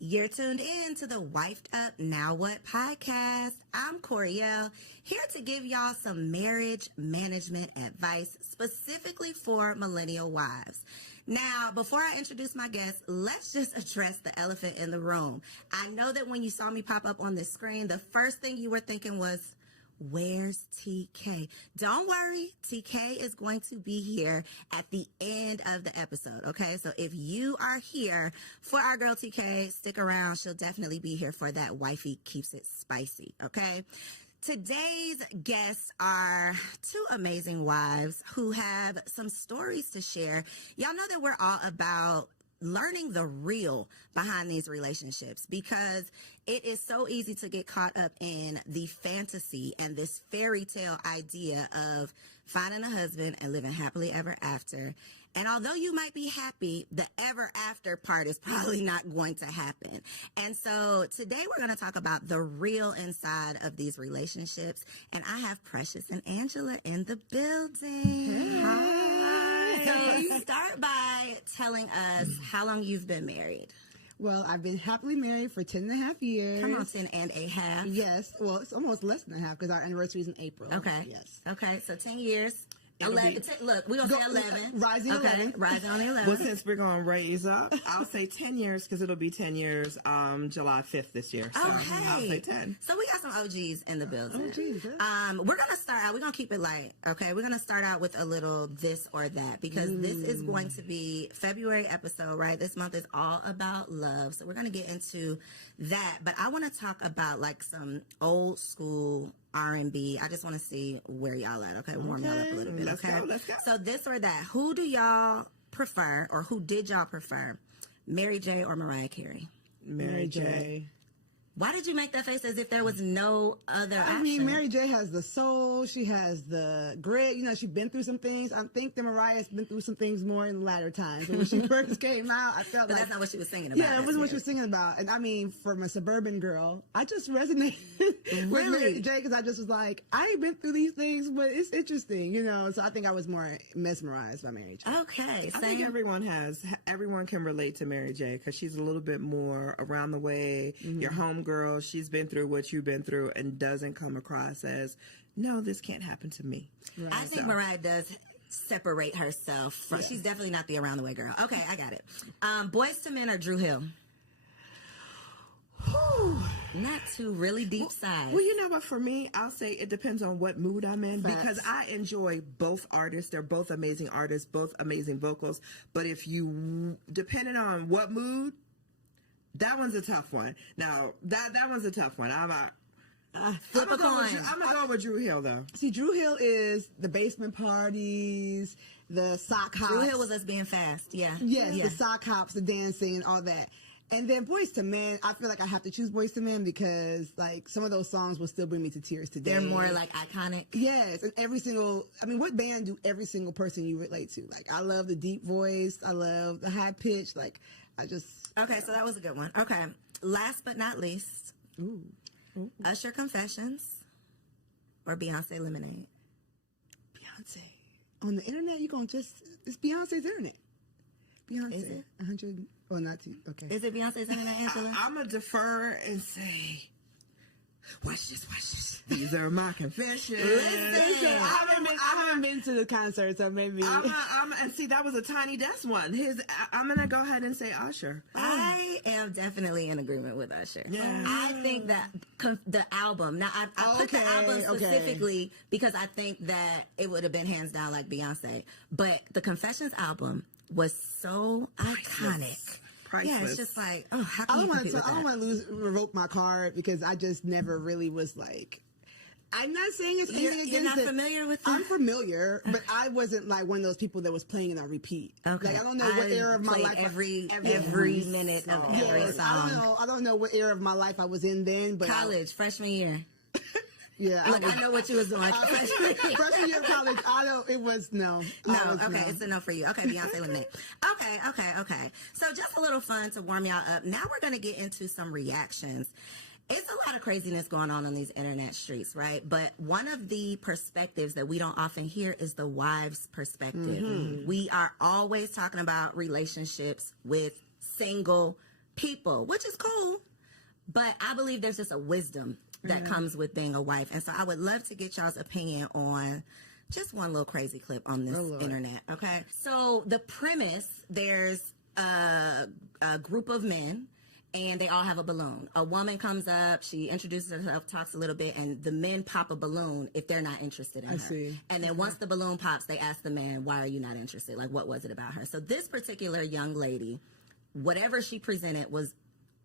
You're tuned in to the Wifed Up Now What podcast. I'm Coriel, here to give y'all some marriage management advice specifically for millennial wives. Now, before I introduce my guest, let's just address the elephant in the room. I know that when you saw me pop up on the screen, the first thing you were thinking was, where's TK? Don't worry, TK is going to be here at the end of the episode, okay? So if you are here for our girl TK, stick around. She'll definitely be here for that wifey keeps it spicy, okay? Today's guests are two amazing wives who have some stories to share. Y'all know that we're all about learning the real behind these relationships because it is so easy to get caught up in the fantasy and this fairy tale idea of finding a husband and living happily ever after. And although you might be happy, the ever after part is probably not going to happen. And so today we're going to talk about the real inside of these relationships. And I have Precious and Angela in the building. Hey. Hi. So start by telling us how long you've been married. Well, I've been happily married for 10 and a half years. Come on, 10 and a half. Yes. Well, it's almost less than a half because our anniversary is in April. Okay. Yes. Okay. So 10 years. 11. Look, we're going to say 11. Rising okay. 11. Rising on the 11. Well, since we're going to raise up, I'll say 10 years because it'll be 10 years July 5th this year. So okay. I'll say 10. So we got some OGs in the building. OGs, yeah. We're going to start out. We're going to keep it light, okay? We're going to start out with a little this or that because this is going to be February episode, right? This month is all about love. So we're going to get into that. But I want to talk about like some old school R&B. I just want to see where y'all at, okay? Warm y'all up a little bit, okay? Let's go. So this or that, who do y'all prefer or who did y'all prefer, Mary J. or Mariah Carey? Mary J. Why did you make that face as if there was no other option? I mean, Mary J has the soul. She has the grit. You know, she's been through some things. I think that Mariah's been through some things more in the latter times. When she first came out, I felt but like... that's not what she was singing about. Yeah, it wasn't what she was singing about. And I mean, from a suburban girl, I just resonated with Mary J because I just was like, I ain't been through these things, but it's interesting, you know? So I think I was more mesmerized by Mary J. Okay. I think everyone can relate to Mary J because she's a little bit more around the way. Your homegirl, she's been through what you've been through and doesn't come across as, no, this can't happen to me. Right. I think Mariah does separate herself from, she's definitely not the around the way girl. Okay, I got it. Boyz II Men or Dru Hill? Not two really deep sides. Well, you know what? For me, I'll say it depends on what mood I'm in because I enjoy both artists. They're both amazing artists, both amazing vocals. But if you, depending on what mood, that one's a tough one. Now, that one's a tough one. Flip a coin. I'm going to go with Dru Hill, though. See, Dru Hill is the basement parties, the sock hops. Dru Hill was us being fast, yeah. Yes, the sock hops, the dancing, and all that. And then Boyz II Men, I feel like I have to choose Boyz II Men because, like, some of those songs will still bring me to tears today. They're more, like, iconic. Yes, and what band do every single person you relate to? Like, I love the deep voice. I love the high pitch. Like, Okay, so that was a good one. Okay, last but not least, Usher Confessions or Beyonce Lemonade? Beyonce. On the internet, it's Beyonce's internet. Beyonce. Is it? 100, or not two, okay. Is it Beyonce's internet, Angela? I'm going to defer and say, watch this. These are my confessions. Listen, I haven't been to the concert, so maybe. And see, that was a Tiny Desk one. I'm going to go ahead and say Usher. I am definitely in agreement with Usher. Yeah. I think that the album, now I put the album specifically because I think that it would have been hands down like Beyonce, but the Confessions album was so iconic. Priceless. Yeah, it's just like, how can you compete with that? I don't want to revoke my card because I just never really was like, I'm not saying it's anything against it. You're not familiar with that? I'm familiar, but I wasn't like one of those people that was playing it on repeat. Okay. Like, I don't know what era of my life. Every minute of every song. I don't know what era of my life I was in then, but college, freshman year. Yeah. Look, I know what you was doing. Freshman year of college, it was no. Okay, it's a no for you. Okay, Beyonce Lemonade. Okay. So just a little fun to warm y'all up. Now we're going to get into some reactions. It's a lot of craziness going on these internet streets, right? But one of the perspectives that we don't often hear is the wife's perspective. We are always talking about relationships with single people, which is cool. But I believe there's just a wisdom that comes with being a wife. And so I would love to get y'all's opinion on just one little crazy clip on this internet, okay? So the premise, there's a group of men, and they all have a balloon. A woman comes up, she introduces herself, talks a little bit, and the men pop a balloon if they're not interested in her. See. And then once the balloon pops, they ask the man, why are you not interested? Like, what was it about her? So this particular young lady, whatever she presented was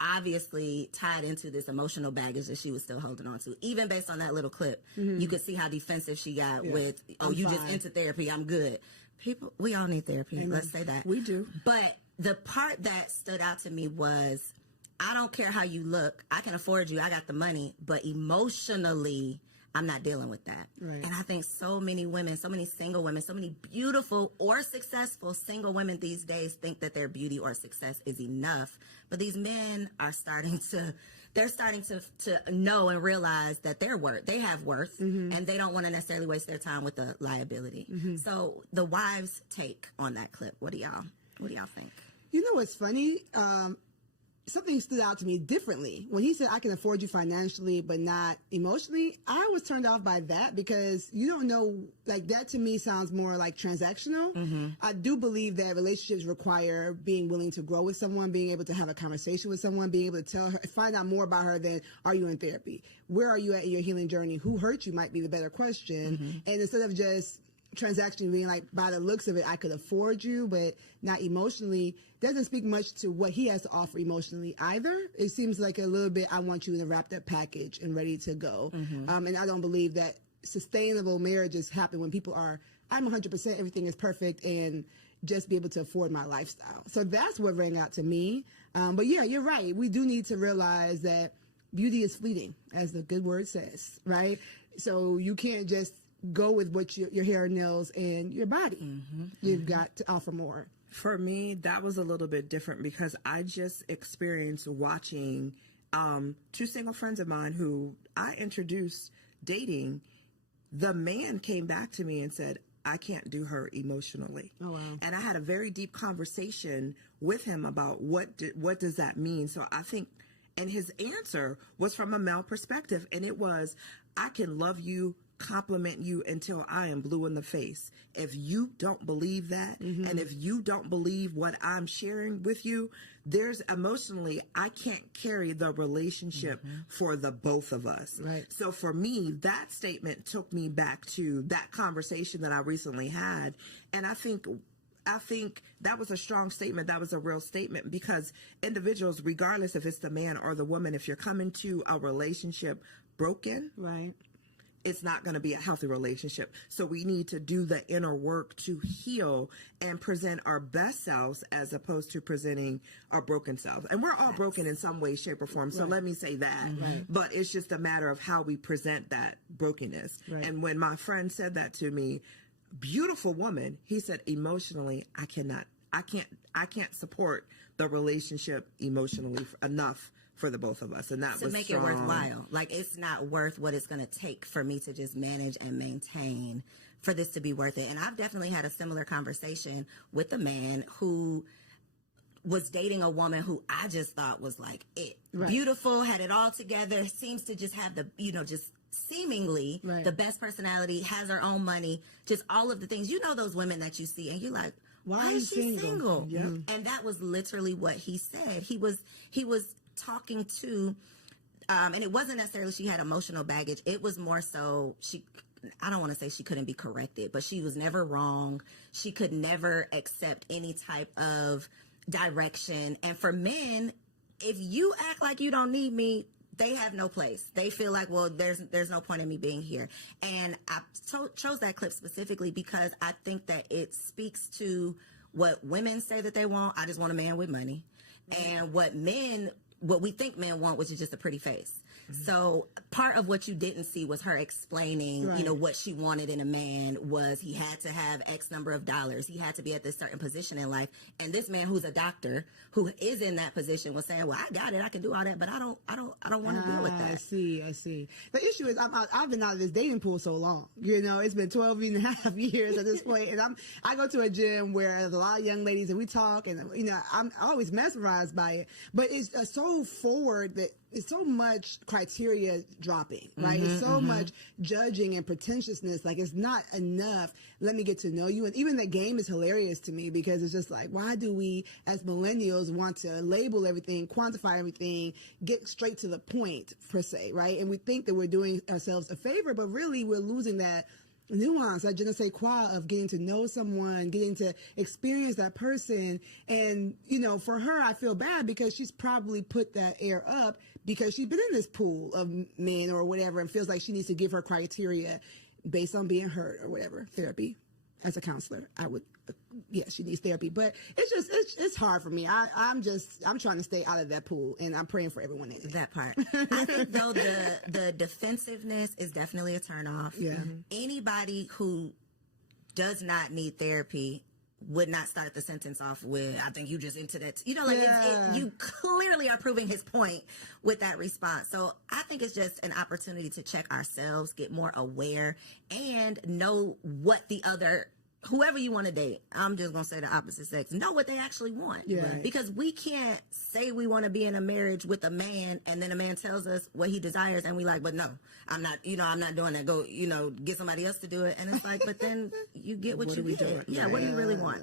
obviously tied into this emotional baggage that she was still holding on to. Even based on that little clip, you could see how defensive she got with, oh, you just into therapy, I'm good. People, we all need therapy. Let's say that. We do. But the part that stood out to me was, I don't care how you look. I can afford you. I got the money. But emotionally, I'm not dealing with that. Right. And I think so many women, so many single women, so many beautiful or successful single women these days think that their beauty or success is enough. But these men are starting to know and realize that they have worth, and they don't want to necessarily waste their time with the liability. So the wives' take on that clip, what do y'all think? You know what's funny? Something stood out to me differently. When he said, I can afford you financially, but not emotionally, I was turned off by that because you don't know, like that to me sounds more like transactional. I do believe that relationships require being willing to grow with someone, being able to have a conversation with someone, being able to tell her, find out more about her than, are you in therapy? Where are you at in your healing journey? Who hurt you might be the better question. And instead of just transaction being like, by the looks of it, I could afford you, but not emotionally, doesn't speak much to what he has to offer emotionally either. It seems like a little bit, I want you in a wrapped up package and ready to go. And I don't believe that sustainable marriages happen when people are, I'm 100%, everything is perfect, and just be able to afford my lifestyle. So that's what rang out to me. But yeah, you're right. We do need to realize that beauty is fleeting, as the good word says, right? So you can't just go with what your hair, nails, and your body. You've got to offer more. For me, that was a little bit different because I just experienced watching two single friends of mine who I introduced dating. The man came back to me and said, I can't do her emotionally. Oh, wow. And I had a very deep conversation with him about what does that mean? So I think, and his answer was from a male perspective, and it was, I can love you, compliment you until I am blue in the face. If you don't believe that, and if you don't believe what I'm sharing with you, there's emotionally, I can't carry the relationship for the both of us. Right. So for me, that statement took me back to that conversation that I recently had. And I think that was a strong statement. That was a real statement, because individuals, regardless if it's the man or the woman, if you're coming to a relationship broken, Right. it's not going to be a healthy relationship. So we need to do the inner work to heal and present our best selves as opposed to presenting our broken selves. And we're all broken in some way, shape, or form. So let me say that. But it's just a matter of how we present that brokenness. Right. And when my friend said that to me, beautiful woman, he said, emotionally, I can't support the relationship emotionally enough for the both of us. And that to was make strong. it worthwhile. Like, it's not worth what it's going to take for me to just manage and maintain for this to be worth it. And I've definitely had a similar conversation with a man who was dating a woman who I just thought was like it. Right. Beautiful, had it all together, seems to just have the, just seemingly the best personality, has her own money, just all of the things. You know those women that you see and you're like, why is she single? And that was literally what he said. He was talking to, and it wasn't necessarily she had emotional baggage. It was more so I don't want to say she couldn't be corrected, but she was never wrong. She could never accept any type of direction. And for men, if you act like you don't need me, they have no place. They feel like, well, there's no point in me being here. And I chose that clip specifically because I think that it speaks to what women say that they want. I just want a man with money. And what we think men want, which is just a pretty face. So part of what you didn't see was her explaining, you know, what she wanted in a man was he had to have X number of dollars. He had to be at this certain position in life. And this man who's a doctor who is in that position was saying, well, I got it. I can do all that, but I don't want to deal with that. I see. The issue is I've been out of this dating pool so long. You know, it's been 12 and a half years at this point. And I go to a gym where there's a lot of young ladies and we talk and, you know, I'm always mesmerized by it, but it's so forward that it's so much criteria dropping, right? It's so much judging and pretentiousness. Like, it's not enough. Let me get to know you. And even the game is hilarious to me because it's just like, why do we as millennials want to label everything, quantify everything, get straight to the point per se, right? And we think that we're doing ourselves a favor, but really we're losing that nuance, that je ne sais quoi of getting to know someone, getting to experience that person. And, you know, for her, I feel bad because she's probably put that air up because she's been in this pool of men or whatever and feels like she needs to give her criteria based on being hurt or whatever. Therapy. As a counselor, I would, she needs therapy. But it's hard for me. I'm trying to stay out of that pool, and I'm praying for everyone in it. That part. I think, though, the defensiveness is definitely a turnoff. Yeah. Anybody who does not need therapy would not start the sentence off with, I think you just into that. You know, like, you clearly are proving his point with that response. So I think it's just an opportunity to check ourselves, get more aware, and know what the other, whoever you want to date, I'm just going to say the opposite sex, know what they actually want. Yeah. Because we can't say we want to be in a marriage with a man and then a man tells us what he desires and we like, but no, I'm not doing that. Go, get somebody else to do it. And it's like, but then you get what you get. Yeah, what do you really want?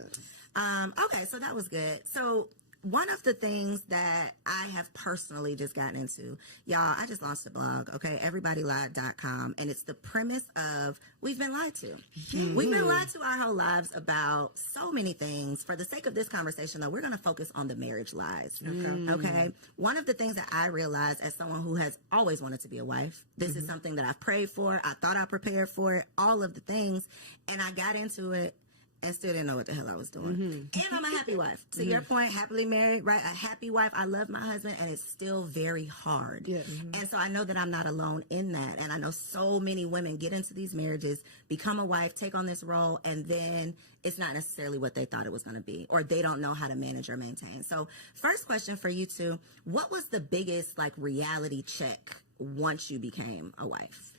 Okay, so that was good. So one of the things that I have personally just gotten into, y'all, I just launched a blog, okay, everybodylied.com, and it's the premise of we've been lied to. We've been lied to our whole lives about so many things. For the sake of this conversation, though, we're going to focus on the marriage lies, okay? One of the things that I realized as someone who has always wanted to be a wife, this is something that I've prayed for, I thought I prepared for it, all of the things, and I got into it and still didn't know what the hell I was doing. And I'm a happy wife. To your point, happily married, right? A happy wife. I love my husband, and it's still very hard. Yeah. And so I know that I'm not alone in that. And I know so many women get into these marriages, become a wife, take on this role, and then it's not necessarily what they thought it was going to be, or they don't know how to manage or maintain. So first question for you two, what was the biggest, like, reality check once you became a wife?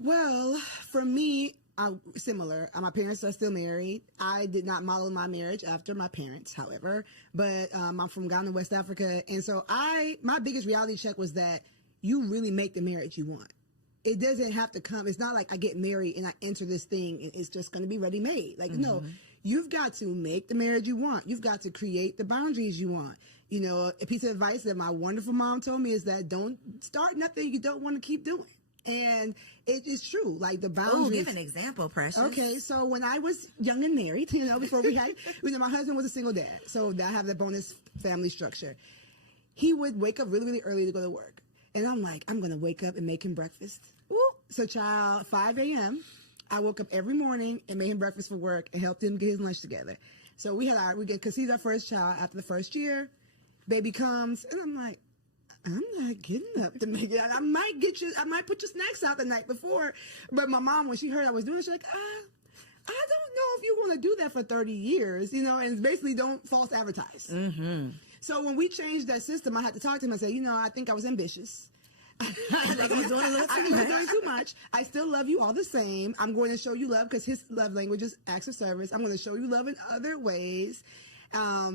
Well, for me, similar. My parents are still married. I did not model my marriage after my parents, however, but I'm from Ghana, West Africa. And so my biggest reality check was that you really make the marriage you want. It doesn't have to come. It's not like I get married and I enter this thing and it's just going to be ready made. Like, no, you've got to make the marriage you want. You've got to create the boundaries you want. You know, a piece of advice that my wonderful mom told me is that don't start nothing you don't want to keep doing. And it is true, like the boundaries. Oh, give an example, Precious. Okay, so when I was young and married, before we had, my husband was a single dad, so I have the bonus family structure. He would wake up really, really early to go to work. And I'm like, I'm going to wake up and make him breakfast. Woo. So, 5 a.m., I woke up every morning and made him breakfast for work and helped him get his lunch together. So we conceived our first child after the first year. Baby comes, and I'm like, I'm not getting up to make it. I might put your snacks out the night before. But my mom, when she heard I was doing it, she's like, I don't know if you want to do that for 30 years, and it's basically don't false advertise. So when we changed that system, I had to talk to him and say, I think I was ambitious. I was doing too much. I still love you all the same. I'm going to show you love because his love language is acts of service. I'm going to show you love in other ways. Now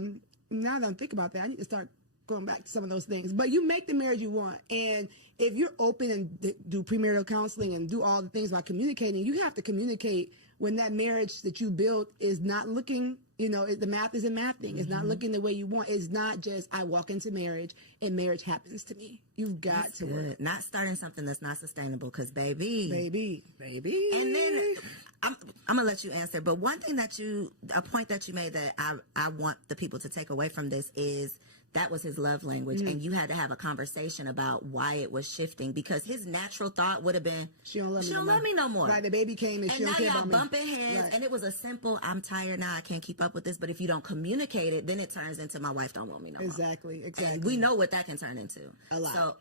that I'm thinking about that, I need to start going back to some of those things. But you make the marriage you want. And if you're open and do premarital counseling and do all the things about communicating, you have to communicate when that marriage that you built is not looking, the math isn't mathing. It's not looking the way you want. It's not just I walk into marriage and marriage happens to me. You've got that's to good. work. Not starting something that's not sustainable because baby. And then I'm going to let you answer. But one thing a point that you made that I want the people to take away from this is that was his love language, and you had to have a conversation about why it was shifting, because his natural thought would have been, she don't love me no more. Right, the baby came and she now don't care y'all about me. bumping heads, Right. and it was a simple, I'm tired now, I can't keep up with this. But if you don't communicate it, then it turns into, my wife don't want me no more. Exactly. And we know what that can turn into. A lot. So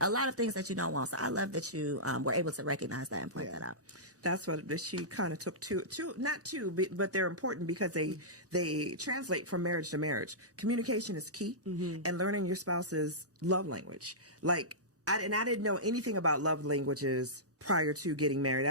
a lot of things that you don't want. So I love that you were able to recognize that and point that out. That's what she kind of took not two, but they're important because they translate from marriage to marriage. Communication is key, and learning your spouse's love language. Like, I didn't know anything about love languages prior to getting married.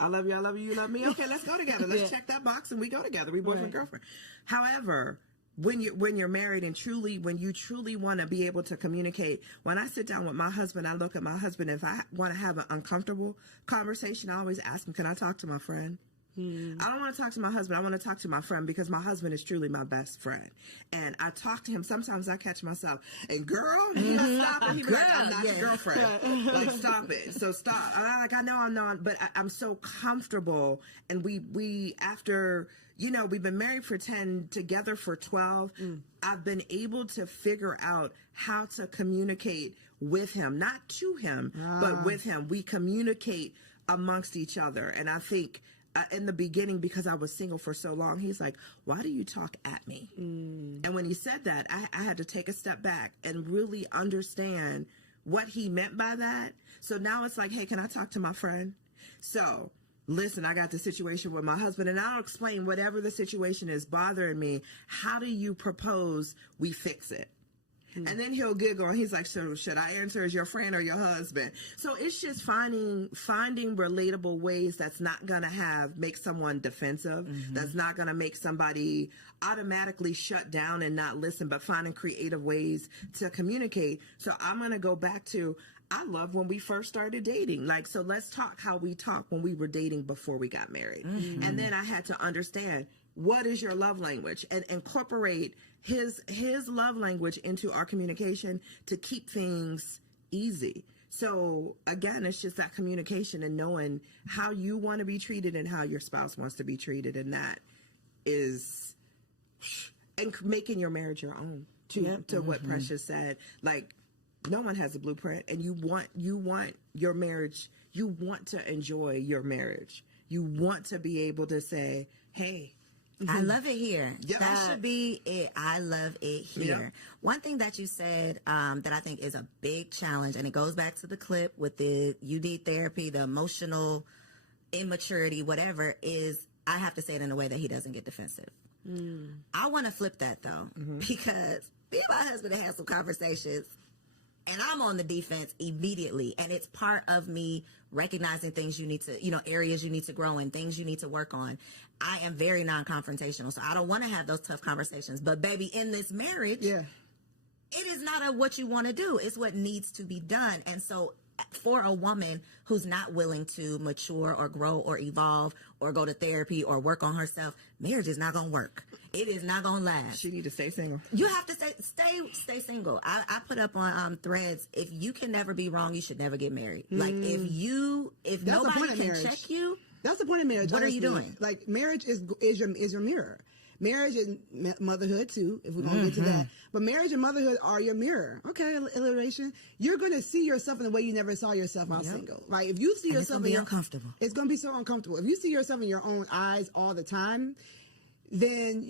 I love you, you love me. Okay, let's go together. Let's check that box and we go together. We boyfriend, girlfriend. However, when you're married and when you truly want to be able to communicate, when I sit down with my husband, I look at my husband. If I want to have an uncomfortable conversation, I always ask him, can I talk to my friend? I don't want to talk to my husband. I want to talk to my friend, because my husband is truly my best friend. And I talk to him. Sometimes I catch myself, and girl, he'll stop and he'll be like, I'm not your girlfriend. Like, stop it. So stop. I know I'm not, but I'm so comfortable. And we after, we've been married for 10, together for 12. I've been able to figure out how to communicate with him, not to him, but with him. We communicate amongst each other. And I think, in the beginning, because I was single for so long, he's like, why do you talk at me? And when he said that, I had to take a step back and really understand what he meant by that. So now it's like, hey, can I talk to my friend? So listen, I got the situation with my husband, and I'll explain whatever the situation is bothering me. How do you propose we fix it? And then he'll giggle, and he's like, so should I answer as your friend or your husband? So it's just finding relatable ways that's not going to make someone defensive, that's not going to make somebody automatically shut down and not listen, but finding creative ways to communicate. So I'm going to go back to, I love when we first started dating. Like, so let's talk how we talked when we were dating before we got married. And then I had to understand, what is your love language, and incorporate his love language into our communication to keep things easy. So again, it's just that communication and knowing how you want to be treated and how your spouse wants to be treated. And that is, and making your marriage your own to what Precious said. Like, no one has a blueprint, and you want your marriage. You want to enjoy your marriage. You want to be able to say, hey, I love it here. Yep. That should be it. I love it here. Yep. One thing that you said that I think is a big challenge, and it goes back to the clip with the you need therapy, the emotional immaturity, whatever, is I have to say it in a way that he doesn't get defensive. I want to flip that, though, because me and my husband have had some conversations, and I'm on the defense immediately. And it's part of me recognizing things you need to, areas you need to grow in, things you need to work on. I am very non-confrontational, so I don't want to have those tough conversations. But baby, in this marriage, it is not what you want to do. It's what needs to be done. And so for a woman who's not willing to mature or grow or evolve or go to therapy or work on herself, marriage is not going to work. It is not going to last. she need to stay single. You have to stay single. I put up on threads, if you can never be wrong, you should never get married. Like, if That's the point nobody of can marriage. check you, That's the point of marriage. What are you honestly. doing? Like, marriage is your mirror. Marriage is motherhood too, if we're going to get to that. But marriage and motherhood are your mirror. Okay, alliteration. You're going to see yourself in the way you never saw yourself while single. Right? If you see and it's yourself going to be uncomfortable. it's going to be so uncomfortable. If you see yourself in your own eyes all the time, then,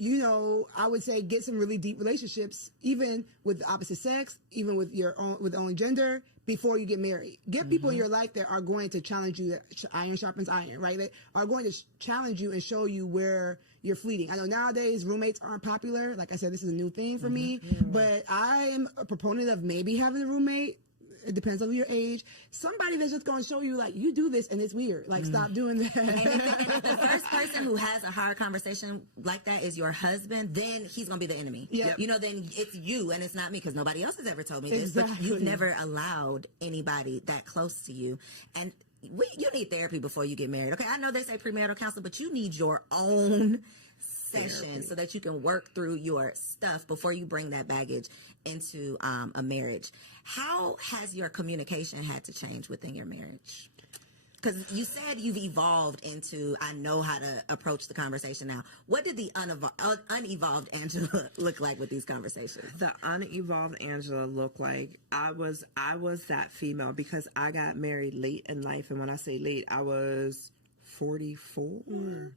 I would say get some really deep relationships, even with the opposite sex, even with your own gender, before you get married. Get people in your life that are going to challenge you. Iron sharpens iron, right? That are going to challenge you and show you where you're fleeting. I know nowadays roommates aren't popular. Like I said, this is a new thing for me, but I am a proponent of maybe having a roommate. It depends on your age. Somebody that's just going to show you, like, you do this and it's weird. Like, stop doing that. And if the first person who has a hard conversation like that is your husband, then he's going to be the enemy. Yep. Then it's you and it's not me, because nobody else has ever told me this. Exactly. But you've never allowed anybody that close to you. And you need therapy before you get married. Okay, I know they say premarital counseling, but you need your own session so that you can work through your stuff before you bring that baggage into a marriage. How has your communication had to change within your marriage? because you said you've evolved into, I know how to approach the conversation now. What did the unevolved Angela look like with these conversations? The unevolved Angela looked like I was that female because I got married late in life. And when I say late, I was 44.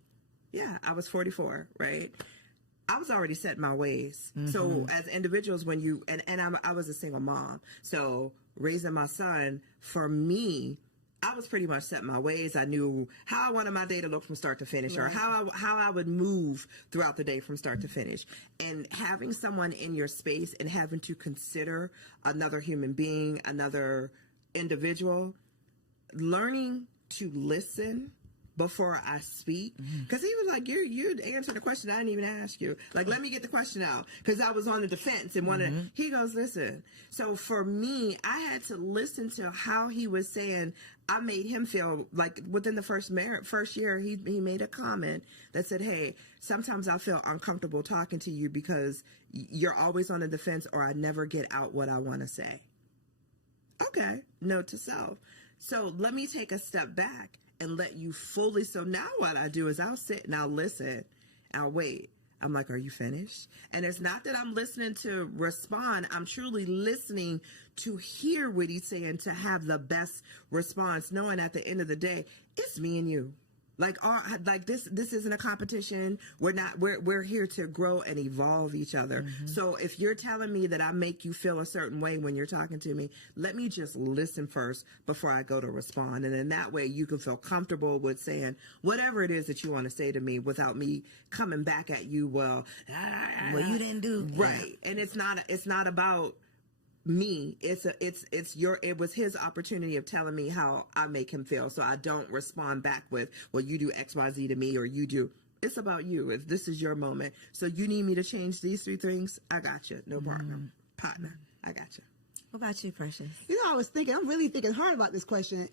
Yeah, I was 44, right? I was already set in my ways. So as individuals, when you, and I was a single mom. So raising my son, for me, I was pretty much set in my ways. I knew how I wanted my day to look from start to finish, or how I would move throughout the day from start to finish. And having someone in your space and having to consider another human being, another individual, learning to listen before I speak, because he was like, you answered the question I didn't even ask you. Like, let me get the question out, because I was on the defense and wanted. He goes, listen. So for me, I had to listen to how he was saying. I made him feel like within the first year, he made a comment that said, hey, sometimes I feel uncomfortable talking to you because you're always on the defense, or I never get out what I want to say. Okay, note to self. So let me take a step back and let you fully. So now what I do is I'll sit and I'll listen. I'll wait. I'm like, are you finished? And it's not that I'm listening to respond. I'm truly listening to hear what he's saying, to have the best response, knowing at the end of the day, it's me and you. Like this isn't a competition. We're here to grow and evolve each other. So if you're telling me that I make you feel a certain way when you're talking to me, let me just listen first before I go to respond. And in that way you can feel comfortable with saying whatever it is that you want to say to me without me coming back at you. Well, you didn't do right. And it's not about me. It was his opportunity of telling me how I make him feel. So I don't respond back with, well, you do XYZ to me, or you do. It's about you. If this is your moment. So you need me to change these 3 things, I got you. No problem. Partner, I got you. What about you, Precious? I'm really thinking hard about this question.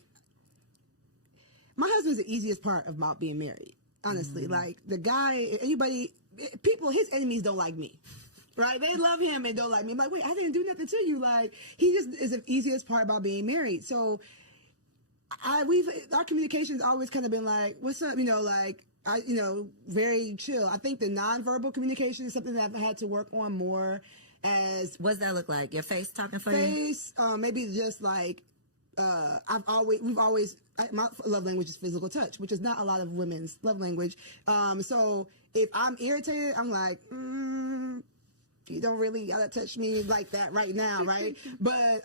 My husband's the easiest part about being married, honestly. Like, the guy, his enemies don't like me. Right? They love him and don't like me. I'm like, wait, I didn't do nothing to you. Like, he just is the easiest part about being married. So our communication's always kind of been like, what's up? Very chill. I think the nonverbal communication is something that I've had to work on more. What's that look like? Your face talking for you? Face, maybe just like, my love language is physical touch, which is not a lot of women's love language. So if I'm irritated, I'm like, you don't really gotta touch me like that right now, right? But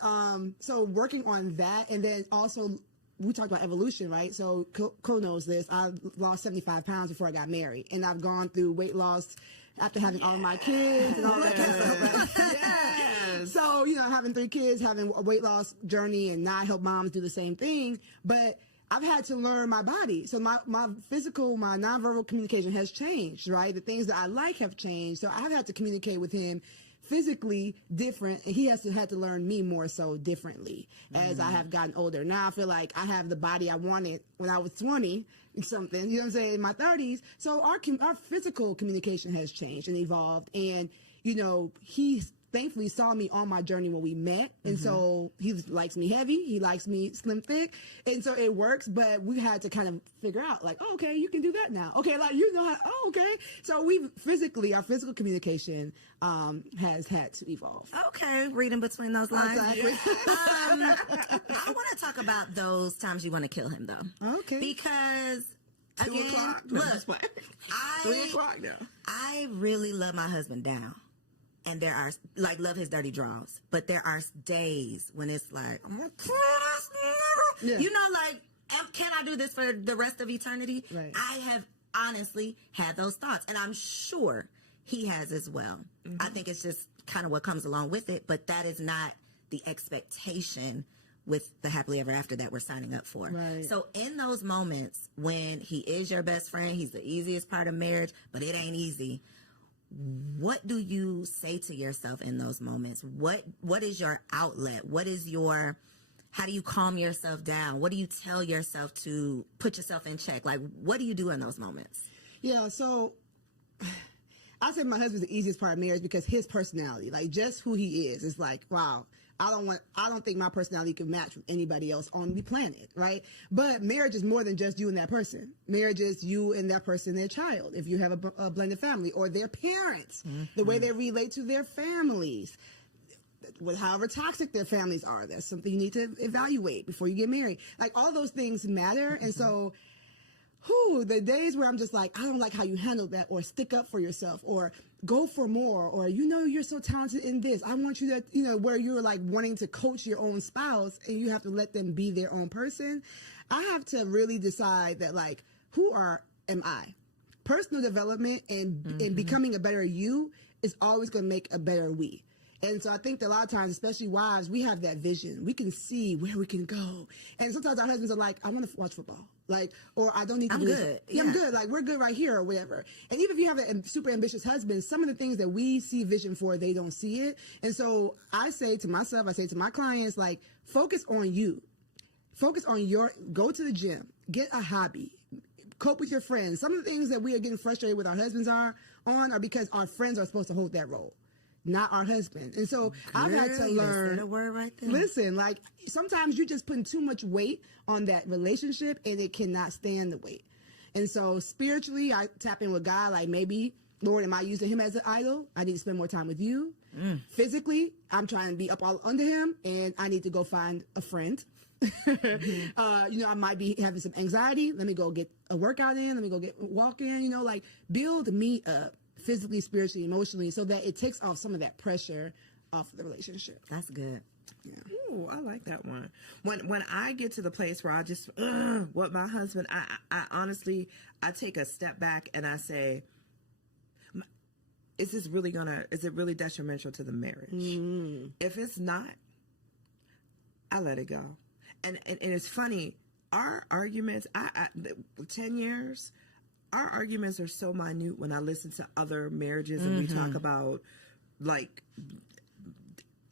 so working on that, and then also we talked about evolution, right? So Co knows this. I lost 75 pounds before I got married, and I've gone through weight loss after having all my kids and all that kind of stuff. Yes. So having 3 kids, having a weight loss journey, and now I help moms do the same thing, but I've had to learn my body. So my nonverbal communication has changed, right? The things that I like have changed. So I've had to communicate with him physically different, and he had to learn me more so differently as I have gotten older. Now I feel like I have the body I wanted when I was 20 something, you know what I'm saying, in my 30s. So our physical communication has changed and evolved, and he thankfully saw me on my journey when we met, and so he likes me heavy, he likes me slim thick, and so it works. But we had to kind of figure out, like, oh, okay, you can do that now. Okay, like, okay. So our physical communication has had to evolve. Okay, reading between those lines. Exactly. I want to talk about those times you want to kill him, though. Okay. Because 2 o'clock. Look, 3 o'clock now. I really love my husband down. And there are, love his dirty draws. But there are days when it's like, I'm going to kill this nigga. Yeah. Can I do this for the rest of eternity? Right. I have honestly had those thoughts. And I'm sure he has as well. I think it's just kind of what comes along with it. But that is not the expectation with the happily ever after that we're signing up for. Right. So in those moments when he is your best friend, he's the easiest part of marriage, but it ain't easy. What do you say to yourself in those moments? What is your outlet? How do you calm yourself down? What do you tell yourself to put yourself in check? Like, what do you do in those moments? Yeah, so I said my husband's the easiest part of marriage because his personality, like just who he is like, wow, I don't think my personality can match with anybody else on the planet, right? But marriage is more than just you and that person. Marriage is you and that person, their child, if you have a blended family, or their parents, the way they relate to their families. With however toxic their families are, that's something you need to evaluate before you get married. Like, all those things matter. And so, the days where I'm just like, I don't like how you handled that, or stick up for yourself, or go for more, or, you're so talented in this, I want you to, where you're like wanting to coach your own spouse and you have to let them be their own person. I have to really decide that, like, am I? Personal development and becoming a better you is always going to make a better we. And so I think that a lot of times, especially wives, we have that vision. We can see where we can go. And sometimes our husbands are like, I want to watch football. Like, or I don't need to do good. Yeah, I'm good. Like, we're good right here, or whatever. And even if you have a super ambitious husband, some of the things that we see vision for, they don't see it. And so I say to myself, I say to my clients, like, focus on you. Focus on go to the gym, get a hobby, cope with your friends. Some of the things that we are getting frustrated with our husbands are because our friends are supposed to hold that role, not our husband. And so I've had to learn. A word right there. Listen, like, sometimes you're just putting too much weight on that relationship and it cannot stand the weight. And so spiritually, I tap in with God, like, maybe, Lord, am I using him as an idol? I need to spend more time with you. Physically, I'm trying to be up all under him and I need to go find a friend. I might be having some anxiety. Let me go get a workout in. Let me go get a walk in, like, build me up physically, spiritually, emotionally, so that it takes off some of that pressure off the relationship. That's good. Yeah. Ooh, I like that one. When I get to the place where I just, what my husband, I honestly, I take a step back and I say, is it really detrimental to the marriage? If it's not, I let it go. And it's funny, our arguments, 10 years, our arguments are so minute when I listen to other marriages and we talk about, like,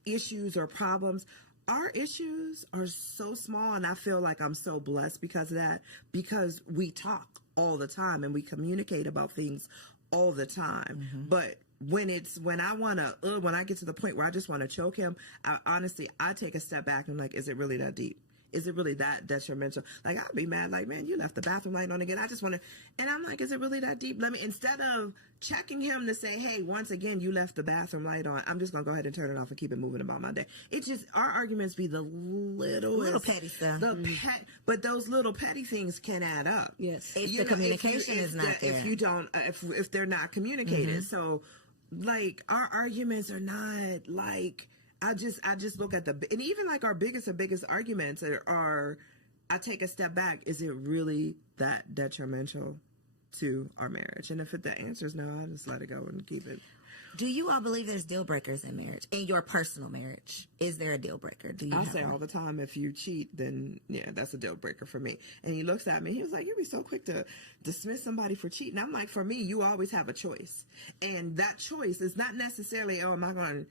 issues or problems. Our issues are so small, and I feel like I'm so blessed because of that, because we talk all the time and we communicate about things all the time. But when I get to the point where I just want to choke him, I take a step back and, like, is it really that deep? Is it really that detrimental? Like, I'd be mad, like, man, you left the bathroom light on again. I just want to, and I'm like, is it really that deep? Instead of checking him to say, hey, once again, you left the bathroom light on, I'm just going to go ahead and turn it off and keep it moving about my day. It's just, our arguments be the little petty stuff. But those little petty things can add up. Yes. If the communication is not there. If you don't, if they're not communicated. So, like, our arguments are not, like, I just look at and even, like, our biggest arguments are, I take a step back. Is it really that detrimental to our marriage? And if the answer is no, I just let it go and keep it. Do you all believe there's deal breakers in marriage? In your personal marriage, is there a deal breaker? I say all the time, if you cheat, then yeah, that's a deal breaker for me. And he looks at me, he was like, "You'd be so quick to dismiss somebody for cheating." I'm like, for me, you always have a choice, and that choice is not necessarily, oh, am I going to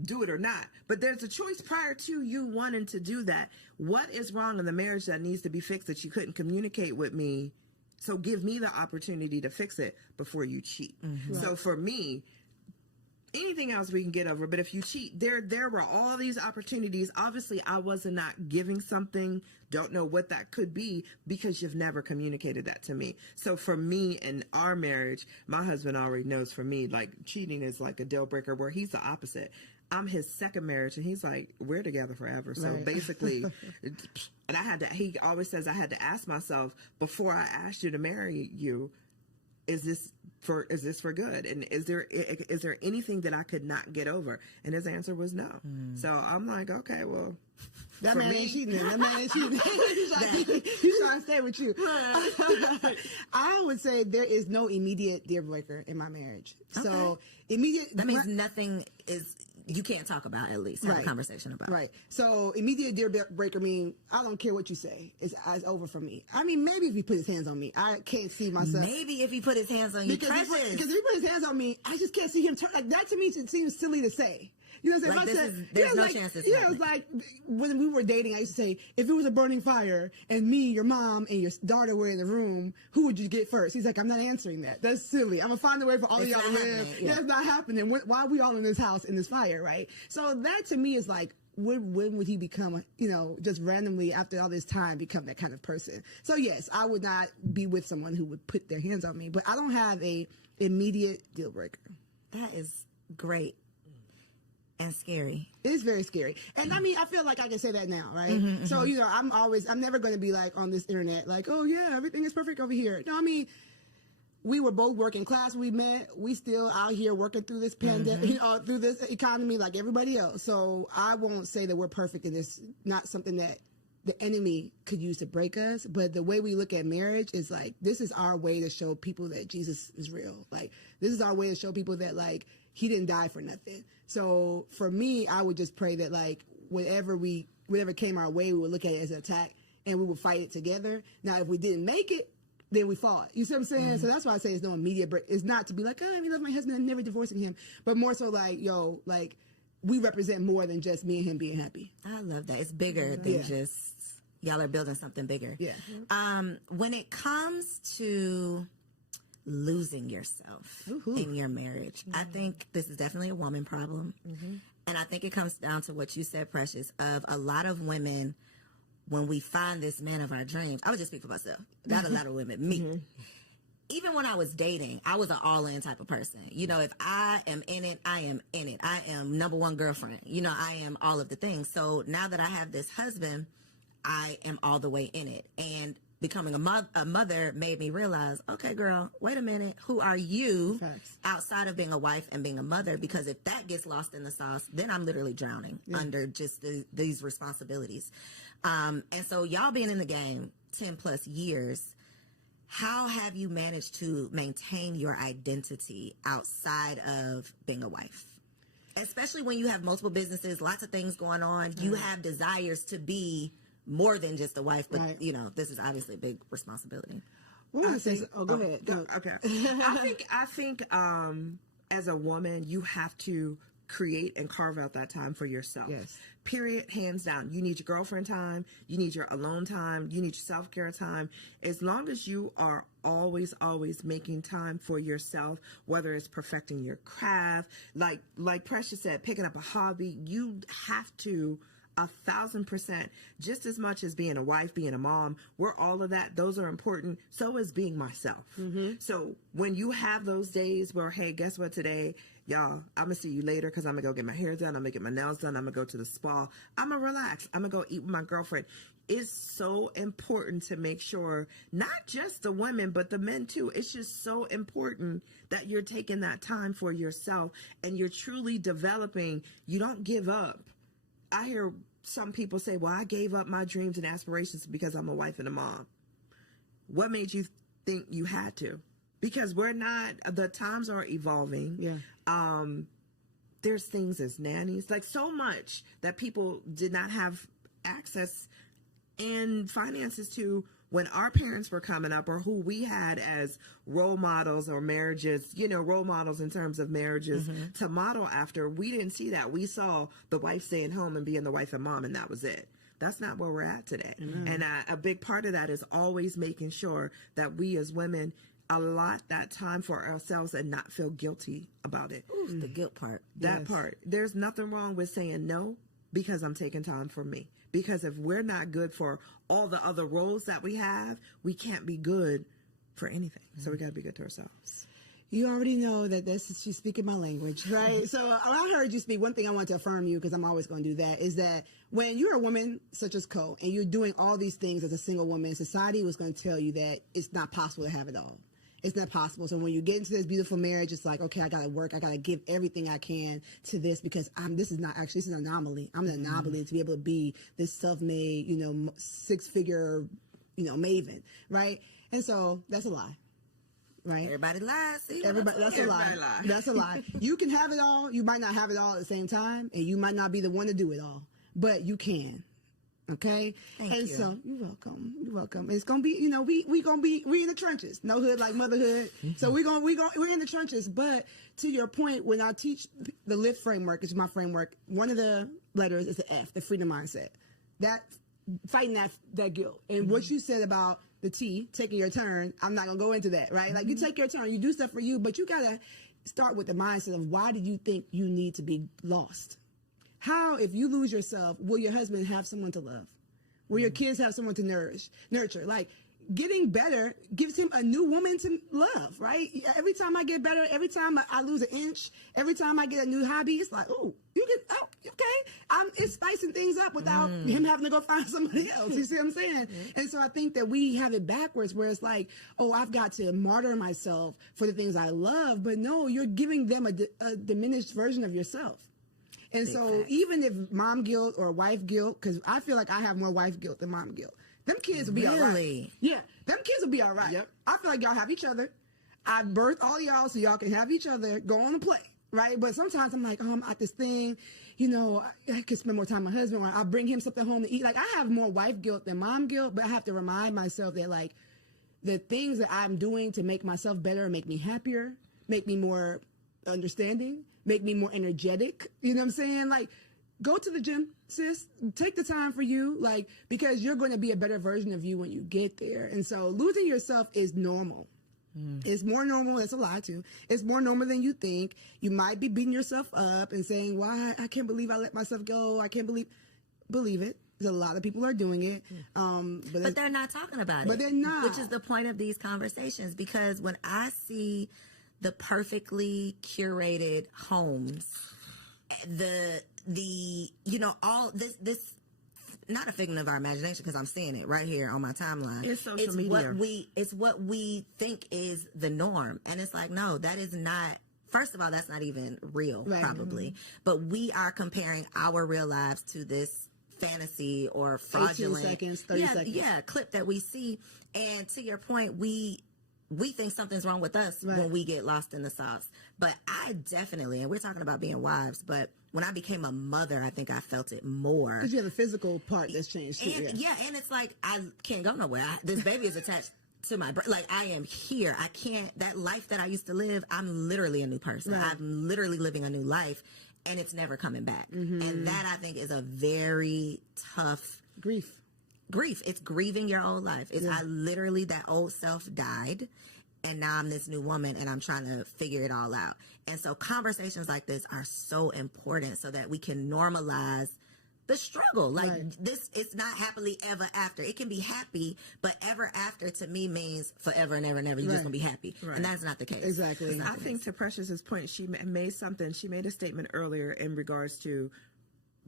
do it or not? But there's a choice prior to you wanting to do that. What is wrong in the marriage that needs to be fixed that you couldn't communicate with me? So give me the opportunity to fix it before you cheat. So for me, anything else we can get over. But if you cheat, there were all these opportunities. Obviously, I was not giving something. Don't know what that could be because you've never communicated that to me. So for me in our marriage, my husband already knows for me, like, cheating is like a deal breaker, where he's the opposite. I'm his second marriage, and he's like, we're together forever. So basically, and he always says I had to ask myself before I asked you to marry you, is this for good? And is there anything that I could not get over? And his answer was no. So I'm like, okay, well, that man ain't cheating. That man ain't cheating. He's trying to stay with you. I would say there is no immediate deal breaker in my marriage. Okay. So that means nothing is. You can't talk about, at least have a conversation about. Right. So immediate deal breaker mean I don't care what you say. It's over for me. I mean, maybe if he put his hands on me, I can't see myself. Maybe if he put his hands on you, because precious. because he put his hands on me, I just can't see him turn. Like, that to me it seems silly to say. You know what I'm saying? Like, there's no chance this Yeah, it was like when we were dating, I used to say, if it was a burning fire and me, your mom, and your daughter were in the room, who would you get first? He's like, I'm not answering that. That's silly. I'm gonna find a way for all of y'all to live. Yeah, it's not happening. Why are we all in this house in this fire, right? So that to me is like, when would he become, just randomly after all this time become that kind of person? So yes, I would not be with someone who would put their hands on me, but I don't have a immediate deal breaker. That is great. And scary. It's very scary. And I mean, I feel like I can say that now, right? So, I'm never going to be like on this internet, like, oh yeah, everything is perfect over here. No, I mean, we were both working class. We met. We still out here working through this pandemic, through this economy like everybody else. So I won't say that we're perfect in this, not something that the enemy could use to break us. But the way we look at marriage is like, this is our way to show people that Jesus is real. Like, this is our way to show people that, like, he didn't die for nothing. So for me, I would just pray that, like, whatever came our way, we would look at it as an attack and we would fight it together. Now, if we didn't make it, then we fought. You see what I'm saying? So that's why I say it's no immediate break. It's not to be like, I love my husband, I'm never divorcing him. But more so like, we represent more than just me and him being happy. I love that. It's bigger than just y'all are building something bigger. Yeah. When it comes to losing yourself in your marriage, I think this is definitely a woman problem. And I think it comes down to what you said, Precious, of a lot of women, when we find this man of our dreams, I would just speak for myself, not a lot of women, me. Even when I was dating, I was an all-in type of person. If I am in it, I am in it. I am number one girlfriend. I am all of the things. So now that I have this husband, I am all the way in it. And becoming a mother made me realize, okay, girl, wait a minute. Who are you outside of being a wife and being a mother? Because if that gets lost in the sauce, then I'm literally drowning under just these responsibilities. And so y'all being in the game 10 plus years, how have you managed to maintain your identity outside of being a wife? Especially when you have multiple businesses, lots of things going on, you have desires to be more than just a wife, but this is obviously a big responsibility. Go ahead. No. Okay. I think as a woman, you have to create and carve out that time for yourself. Yes. Period. Hands down. You need your girlfriend time. You need your alone time. You need your self-care time. As long as you are always making time for yourself, whether it's perfecting your craft, like Precious said, picking up a hobby, you have to 1,000%, just as much as being a wife, being a mom, we're all of that. Those are important. So is being myself. So when you have those days where, hey, guess what today? Y'all, I'm going to see you later because I'm going to go get my hair done. I'm going to get my nails done. I'm going to go to the spa. I'm going to relax. I'm going to go eat with my girlfriend. It's so important to make sure, not just the women, but the men too. It's just so important that you're taking that time for yourself and you're truly developing. You don't give up. I hear some people say, well, I gave up my dreams and aspirations because I'm a wife and a mom. What made you think you had to? Because the times are evolving. Yeah. There's things as nannies, like so much that people did not have access and finances to when our parents were coming up, or who we had as role models or marriages, role models in terms of marriages to model after. We didn't see that. We saw the wife staying home and being the wife and mom, and that was it. That's not where we're at today. And a big part of that is always making sure that we as women allot that time for ourselves and not feel guilty about it. Ooh, the guilt part. That part. There's nothing wrong with saying no because I'm taking time for me. Because if we're not good for all the other roles that we have, we can't be good for anything. So we got to be good to ourselves. You already know that she's speaking my language, right? So I heard you speak. One thing I want to affirm you, because I'm always going to do that, is that when you're a woman such as Co, and you're doing all these things as a single woman, society was going to tell you that it's not possible to have it all. It's not possible. So when you get into this beautiful marriage, it's like, okay, I got to work. I got to give everything I can to this because this is an anomaly. I'm an anomaly to be able to be this self-made, 6-figure, maven, right? And so that's a lie. Right? Everybody lies. See, that's a lie. That's a lie. You can have it all. You might not have it all at the same time, and you might not be the one to do it all, but you can. Okay. Thank and you. so you're welcome. You're welcome. It's gonna be, we in the trenches. No hood like motherhood. So we're in the trenches. But to your point, when I teach the LIFT framework, which is my framework, one of the letters is the F, the freedom mindset. That fighting that guilt. And what you said about the T, taking your turn, I'm not gonna go into that, right? Like you take your turn, you do stuff for you, but you gotta start with the mindset of why do you think you need to be lost? How, if you lose yourself, will your husband have someone to love? Will your kids have someone to nurture? Like, getting better gives him a new woman to love, right? Every time I get better, every time I lose an inch, every time I get a new hobby, it's like, it's spicing things up without him having to go find somebody else. You see what I'm saying? And so I think that we have it backwards where it's like, oh, I've got to martyr myself for the things I love. But no, you're giving them a diminished version of yourself. And so even if mom guilt or wife guilt, because I feel like I have more wife guilt than mom guilt, them kids will be all right. Yeah, them kids will be all right. Yep. I feel like y'all have each other. I birthed all y'all so y'all can have each other, go on and play, right? But sometimes I'm like, I'm at this thing, I could spend more time with my husband, or I bring him something home to eat. Like, I have more wife guilt than mom guilt, but I have to remind myself that, like, the things that I'm doing to make myself better, make me happier, make me more understanding, make me more energetic. You know what I'm saying? Like, go to the gym, sis. Take the time for you, like, because you're going to be a better version of you when you get there. And so losing yourself is normal. It's more normal. That's a lie, too. It's more normal than you think. You might be beating yourself up and saying, why? I can't believe I let myself go. I can't believe it. A lot of people are doing it. But they're not talking about it. But they're not. Which is the point of these conversations. Because when I see the perfectly curated homes, all this not a figment of our imagination, because I'm seeing it right here on my timeline. It's social media. It's what we think is the norm, and it's like, no, that is not. First of all, that's not even real, probably. But we are comparing our real lives to this fantasy or fraudulent 18 seconds, 30 seconds. clip that we see. And to your point, we think something's wrong with us when we get lost in the sauce. But I definitely, and we're talking about being wives, but when I became a mother, I think I felt it more. Because you have a physical part that's changed too. And it's like, I can't go nowhere. This baby is attached to my brain. Like, I am here. I can't, that life that I used to live, I'm literally a new person. Right. I'm literally living a new life, and it's never coming back. And that, I think, is a very tough grief. It's grieving your old life. I literally, that old self died, and now I'm this new woman, and I'm trying to figure it all out. And so conversations like this are so important so that we can normalize the struggle. Like, this, it's not happily ever after. It can be happy, but ever after to me means forever and ever and ever. You're just gonna be happy, and that's not the case. Exactly. I think to Precious's point, she made a statement earlier in regards to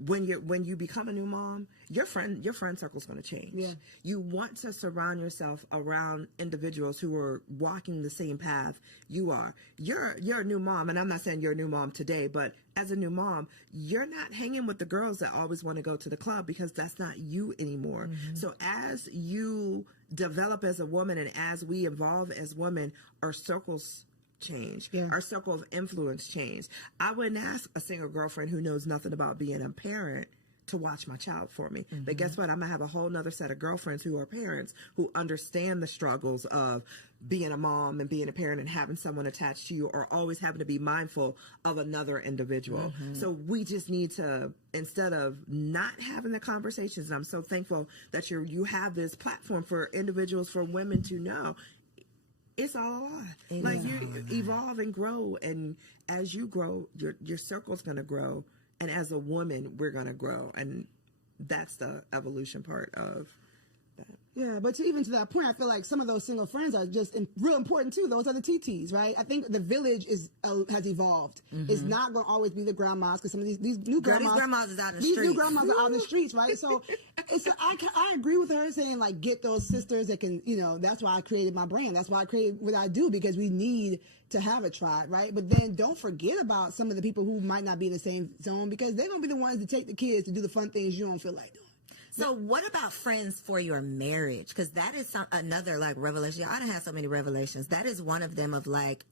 when you become a new mom, your friend circle is going to change. Yeah. You want to surround yourself around individuals who are walking the same path you are. You're a new mom, and I'm not saying you're a new mom today, but as a new mom, you're not hanging with the girls that always want to go to the club, because that's not you anymore. So as you develop as a woman, and as we evolve as women, our circles change. Our circle of influence change. I wouldn't ask a single girlfriend who knows nothing about being a parent to watch my child for me. But guess what? I'm gonna have a whole nother set of girlfriends who are parents, who understand the struggles of being a mom and being a parent and having someone attached to you, or always having to be mindful of another individual. So we just need to, instead of not having the conversations, and I'm so thankful that you have this platform for individuals, for women to know, it's all a lie. Like, you evolve and grow, and as you grow, your circle's going to grow, and as a woman, we're going to grow, and that's the evolution part of that. Yeah, but even to that point, I feel like some of those single friends are just real important too. Those are the TTs, right? I think the village has evolved. It's not going to always be the grandmas, because some of these new grandmas, these grandmas is out in the these streets. new grandmas are out in the streets, right? So I agree with her saying, like, get those sisters that can, that's why I created my brand. That's why I created what I do, because we need to have a tribe, right? But then don't forget about some of the people who might not be in the same zone, because they're going to be the ones to take the kids to do the fun things you don't feel like doing. So what about friends for your marriage? Because that is another, like, revelation. I done had so many revelations. That is one of them, of, like,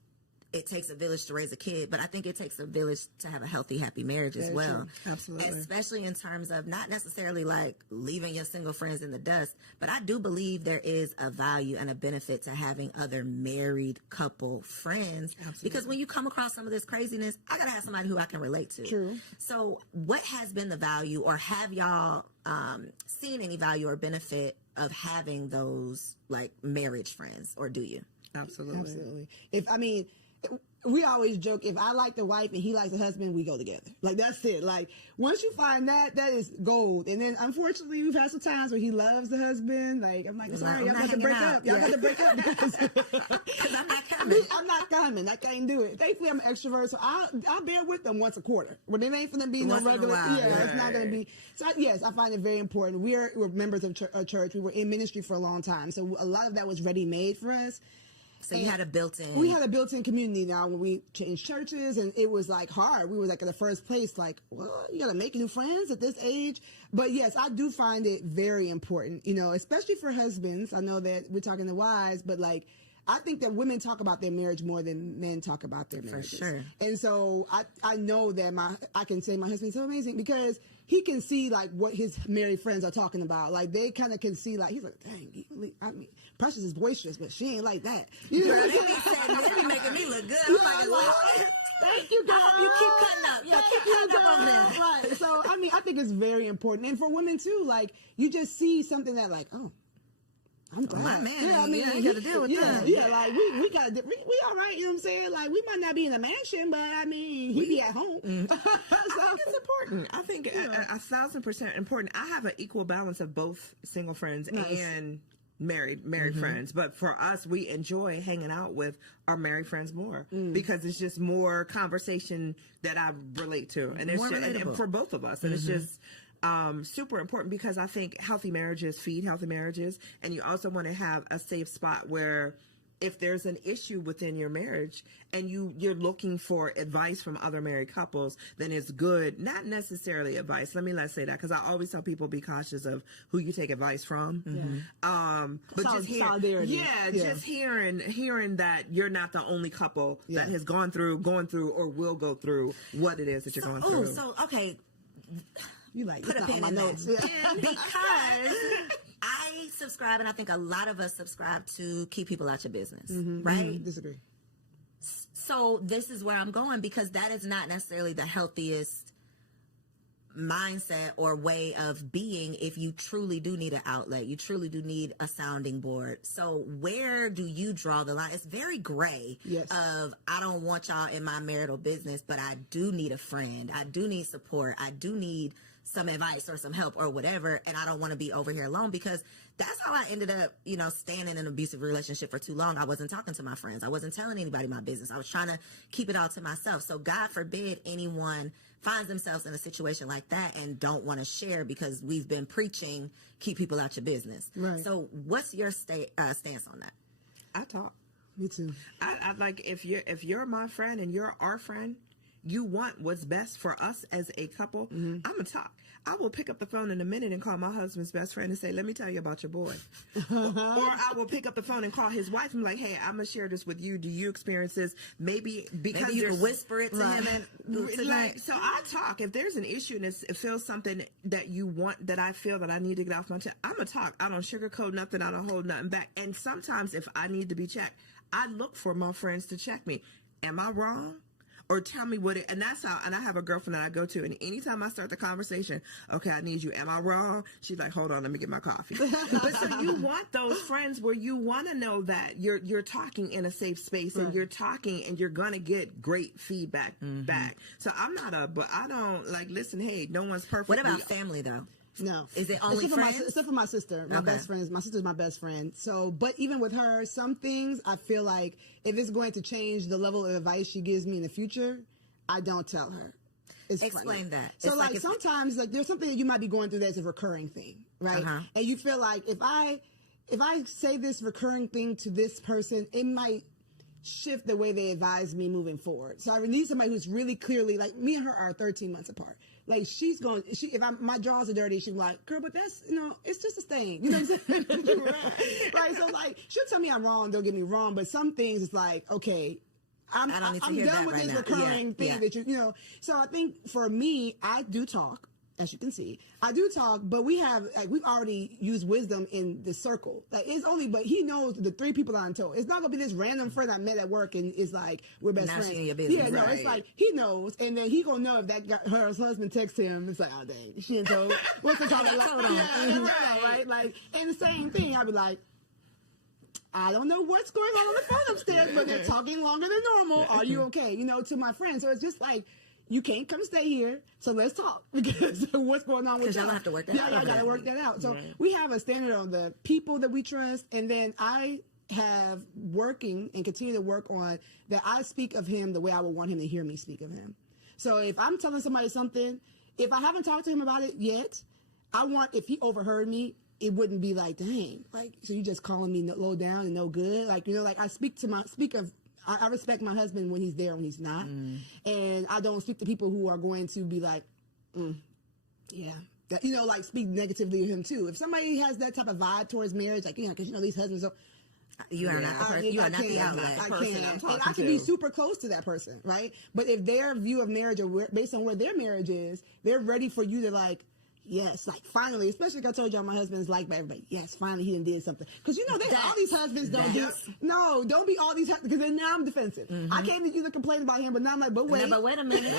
it takes a village to raise a kid, but I think it takes a village to have a healthy, happy marriage as well. True. Absolutely. Especially in terms of not necessarily like leaving your single friends in the dust, but I do believe there is a value and a benefit to having other married couple friends. Absolutely. Because when you come across some of this craziness, I gotta have somebody who I can relate to. True. So what has been the value, or have y'all seen any value or benefit of having those like marriage friends, or do you? Absolutely. We always joke, if I like the wife and he likes the husband, we go together. Like, that's it. Like, once you find that, that is gold. And then, unfortunately, we've had some times where he loves the husband. Like, I'm like, sorry, y'all got to break up. Y'all got to break up because I'm not coming. I'm not coming. I can't do it. Thankfully, I'm an extrovert, so I'll bear with them once a quarter. But it ain't for them being no Once in a regular. while, Yeah, it's not going to be. So, yes, I find it very important. We're members of church. We were in ministry for a long time. So, a lot of that was ready-made for us. So you had a built-in. We had a built-in community now when we changed churches, and it was like hard. We were like in the first place, like, well, you got to make new friends at this age. But yes, I do find it very important, especially for husbands. I know that we're talking to wives, but like, I think that women talk about their marriage more than men talk about their marriages. For sure. And so I know that I can say my husband's so amazing because he can see like what his married friends are talking about. Like they kind of can see like, he's like, dang, Precious is boisterous, but she ain't like that. Girl, they be making me look good. I'm like, Lord, thank you, girl. you keep cutting up. Yeah, keep cutting up over there. Right. So, I think it's very important. And for women, too, like, you just see something that, like, oh, I'm glad. My man, yeah, I got to deal with that. Yeah, like, we got to, we all right, you know what I'm saying? Like, we might not be in a mansion, but, he be at home. I think it's important. I think 1,000% important. I have an equal balance of both single friends and married friends, but for us, we enjoy hanging out with our married friends more because it's just more conversation that I relate to, and it's just, and for both of us, and it's just super important because I think healthy marriages feed healthy marriages, and you also want to have a safe spot where if there's an issue within your marriage and you're looking for advice from other married couples, then it's good, not necessarily advice. Let's say that, because I always tell people be cautious of who you take advice from. But just just hearing that you're not the only couple that has gone through or will go through what it is that you're going through. So okay. You like put a pin on my notes. Because I subscribe, and I think a lot of us subscribe to keep people out your business, right? Disagree. So this is where I'm going, because that is not necessarily the healthiest mindset or way of being if you truly do need an outlet. You truly do need a sounding board. So where do you draw the line? It's very gray of, I don't want y'all in my marital business, but I do need a friend. I do need support. I do need some advice or some help or whatever, and I don't want to be over here alone, because that's how I ended up, staying in an abusive relationship for too long. I wasn't talking to my friends. I wasn't telling anybody my business. I was trying to keep it all to myself. So God forbid anyone finds themselves in a situation like that and don't want to share, because we've been preaching, keep people out your business. Right. So what's your stance on that? I talk. Me too. I like, if you're my friend and you're our friend, you want what's best for us as a couple, I'm going to talk. I will pick up the phone in a minute and call my husband's best friend and say, let me tell you about your boy. Or I will pick up the phone and call his wife and be like, hey, I'm going to share this with you. Do you experience this? Maybe because you can whisper it to him. And so I talk. If there's an issue and it feels something that you want, that I feel that I need to get off my chest, I'm going to talk. I don't sugarcoat nothing. I don't hold nothing back. And sometimes if I need to be checked, I look for my friends to check me. Am I wrong? Or tell me and that's how, and I have a girlfriend that I go to, and anytime I start the conversation, okay, I need you. Am I wrong? She's like, hold on, let me get my coffee. But so you want those friends where you want to know that you're talking in a safe space, and you're talking and you're going to get great feedback back. So but I don't listen, hey, no one's perfect. What about family though? No. Is it only friends? Except for my sister. My best friend my sister's my best friend. So, but even with her, some things I feel like if it's going to change the level of advice she gives me in the future, I don't tell her. Explain that. So it's sometimes there's something that you might be going through that's a recurring thing, right? And you feel like if I say this recurring thing to this person, it might shift the way they advise me moving forward. So I need somebody who's really clearly, like, me and her are 13 months apart. Like, my drawers are dirty, she's like, girl, but that's, it's just a stain. You know what I'm saying? Right. So, she'll tell me I'm wrong, don't get me wrong, but some things it's like, okay, I'm I don't need to I'm hear done that with right this now. recurring thing Yeah. that you know. So I think for me, I do talk. As you can see, I do talk, but we've already used wisdom in the circle. Like it's only, but he knows the 3 people I'm told. It's not gonna be this random friend I met at work and it's like we're best Now friends. she in your business. Yeah, no, Right. it's like he knows, and then he gonna know if her husband texts him. It's like, oh dang, she didn't told. What's the call? Like, Told on. yeah, right. Like, and the same thing. I'd be like, I don't know what's going on the phone upstairs, but they're talking longer than normal. Are you okay? You know, to my friends. So it's just like, you can't come stay here, so let's talk because what's going on with 'Cause y'all have to work that out. Yeah, y'all gotta work that out. So we have a standard on the people that we trust, and then I have working and continue to work on that. I speak of him the way I would want him to hear me speak of him. So if I'm telling somebody something, if I haven't talked to him about it yet, I want, if he overheard me, it wouldn't be like, dang, like, so you just calling me low down and no good. Like, you know, like I I respect my husband when he's there, when he's not. And I don't speak to people who are going to be like, yeah. That, you know, like speak negatively of him too. If somebody has that type of vibe towards marriage, like, because you know, these husbands are, You are not the person. You are not the outlet. I person I'm can't. talking And I can be to. super close to that person, right? But if their view of marriage or based on where their marriage is, they're ready for you to like, yes, like finally, especially like I told y'all, my husband's liked by everybody. Yes, finally he did something. Because you know, all these husbands don't do. No, don't be all these because then now I'm defensive. I came to you to complain about him, but now I'm like, but wait, No, but wait a minute.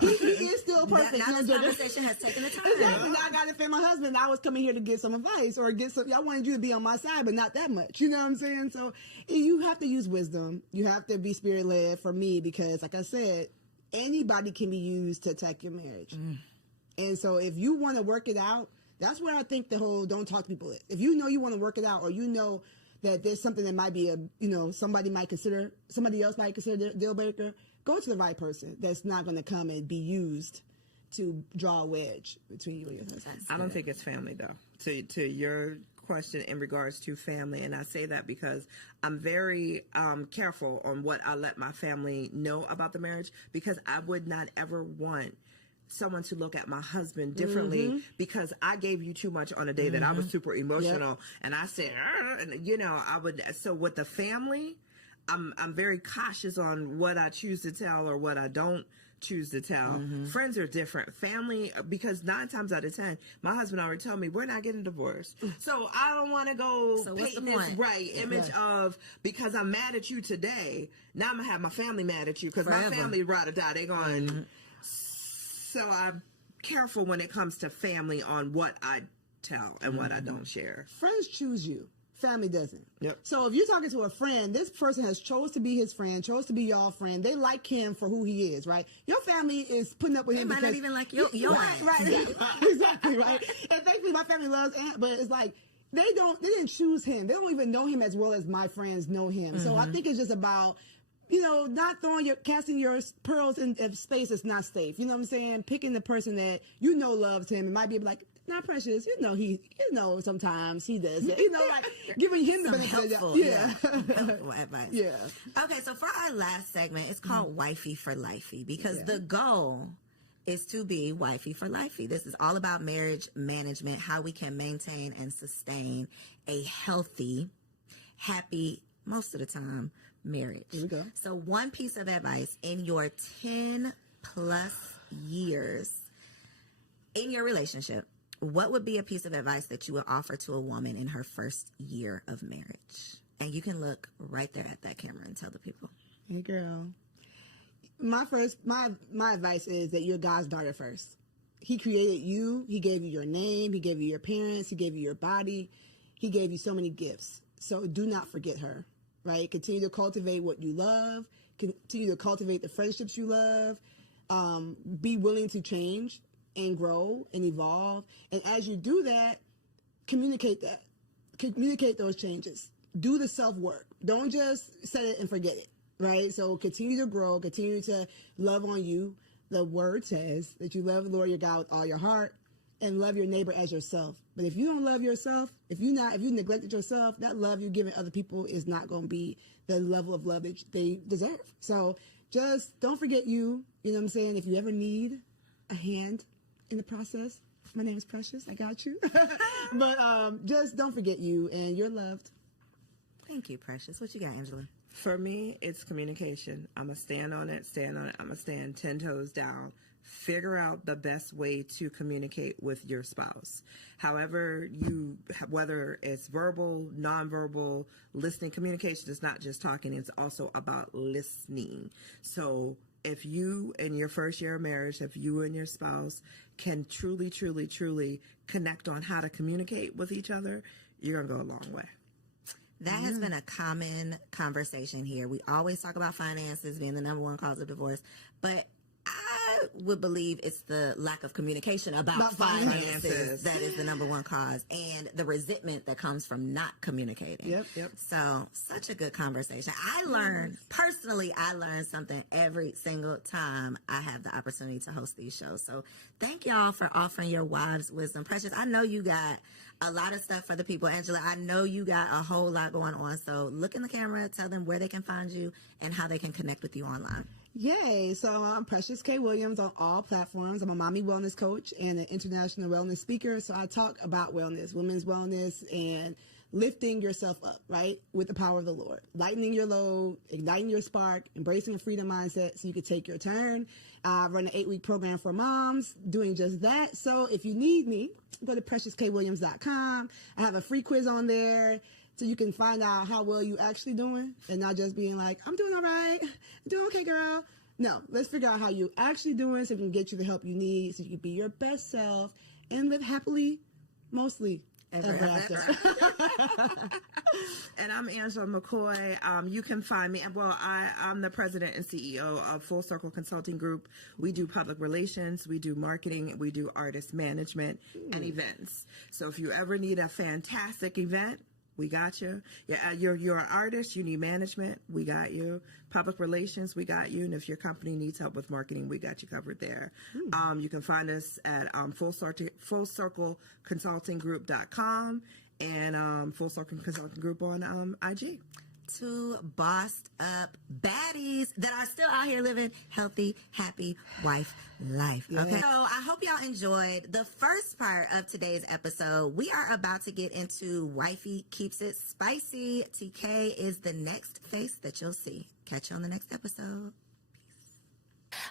he is still perfect. Now You know, this Georgia. conversation has taken the time. Exactly. Now I got to defend my husband. I was coming here to get some advice or get some. I wanted you to be on my side, but not that much. You know what I'm saying? So you have to use wisdom. You have to be spirit led for me because, like I said, anybody can be used to attack your marriage. And so if you want to work it out, that's where I think the whole don't talk to people is. If you know you want to work it out, or you know that there's something that might be somebody else might consider a deal breaker, go to the right person that's not going to come and be used to draw a wedge between you and your husband. I don't think it's family though. To your question in regards to family, and I say that because I'm very careful on what I let my family know about the marriage, because I would not ever want someone to look at my husband differently because I gave you too much on a day that I was super emotional and I said, and you know, I would. So with the family, I'm very cautious on what I choose to tell or what I don't choose to tell. Friends are different. Family, because 9 times out of 10, my husband already told me we're not getting divorced. So I don't want to go So what's paint the this point? image of, because I'm mad at you today, now I'm gonna have my family mad at you because my Forever. family ride or die. They going. So I'm careful when it comes to family on what I tell and what I don't share. Friends choose you. Family doesn't. Yep. So if you're talking to a friend, this person has chose to be his friend, chose to be y'all friend. They like him for who he is, right? Your family is putting up with him might not because even like your ass. right, exactly, right. And thankfully, my family loves Ant, but it's like they didn't choose him. They don't even know him as well as my friends know him. So I think it's just about, you know, not casting your pearls in space that's not safe. You know what I'm saying? Picking the person that you know loves him and might be like, not Precious, sometimes he does it. You know, like giving him the Some benefit of helpful, the yeah. helpful advice. Yeah. Okay, so for our last segment, it's called Wifey for Lifey because the goal is to be wifey for lifey. This is all about marriage management, how we can maintain and sustain a healthy, happy, most of the time, marriage. Here we go. So one piece of advice in your 10 plus years in your relationship, what would be a piece of advice that you would offer to a woman in her first year of marriage? And you can look right there at that camera and tell the people. Hey girl. My advice is that you're God's daughter first. He created you, he gave you your name, he gave you your parents, he gave you your body, he gave you so many gifts. So do not forget her, right? Continue to cultivate what you love, continue to cultivate the friendships you love, be willing to change and grow and evolve. And as you do that, communicate those changes. Do the self-work. Don't just set it and forget it, right? So continue to grow, continue to love on you. The word says that you love the Lord your God with all your heart and love your neighbor as yourself. But if you don't love yourself, if you neglected yourself, that love you're giving other people is not going to be the level of love that they deserve. So just don't forget you. You know what I'm saying? If you ever need a hand in the process, my name is Precious. I got you. But just don't forget you, and you're loved. Thank you, Precious. What you got, Angela? For me, it's communication. I'm going to stand on it. I'm going to stand 10 toes down. Figure out the best way to communicate with your spouse. However, whether it's verbal, nonverbal, listening, communication is not just talking, it's also about listening. So if you, in your first year of marriage, if you and your spouse can truly, truly, truly connect on how to communicate with each other, you're going to go a long way. That has been a common conversation here. We always talk about finances being the number one cause of divorce, but I would believe it's the lack of communication about finances that is the number one cause, and the resentment that comes from not communicating. Yep. So, such a good conversation. I learned something every single time I have the opportunity to host these shows. So, thank y'all for offering your wives' wisdom. Precious, I know you got a lot of stuff for the people. Angela, I know you got a whole lot going on. So, look in the camera, tell them where they can find you and how they can connect with you online. Yay. So I'm Precious K. Williams on all platforms. I'm a mommy wellness coach and an international wellness speaker. So I talk about wellness, women's wellness, and lifting yourself up, right, with the power of the Lord. Lightening your load, igniting your spark, embracing a freedom mindset so you can take your turn. I run an 8-week program for moms doing just that. So if you need me, go to PreciousKWilliams.com. I have a free quiz on there, so you can find out how well you actually doing and not just being like, I'm doing all right. I'm doing okay, girl. No, let's figure out how you actually doing so we can get you the help you need so you can be your best self and live happily, mostly ever after. And I'm Angela McCoy. You can find me. Well, I'm the president and CEO of Full Circle Consulting Group. We do public relations, we do marketing, we do artist management and events. So if you ever need a fantastic event, we got you. Yeah, you're an artist, you need management, we got you. Public relations, we got you. And if your company needs help with marketing, we got you covered there. You can find us at fullcircleconsultinggroup.com and Full Circle Consulting Group on IG. Two bossed up baddies that are still out here living healthy, happy wife life. Okay. So I hope y'all enjoyed the first part of today's episode. We are about to get into Wifey Keeps It Spicy. TK is the next face that you'll see. Catch you on the next episode.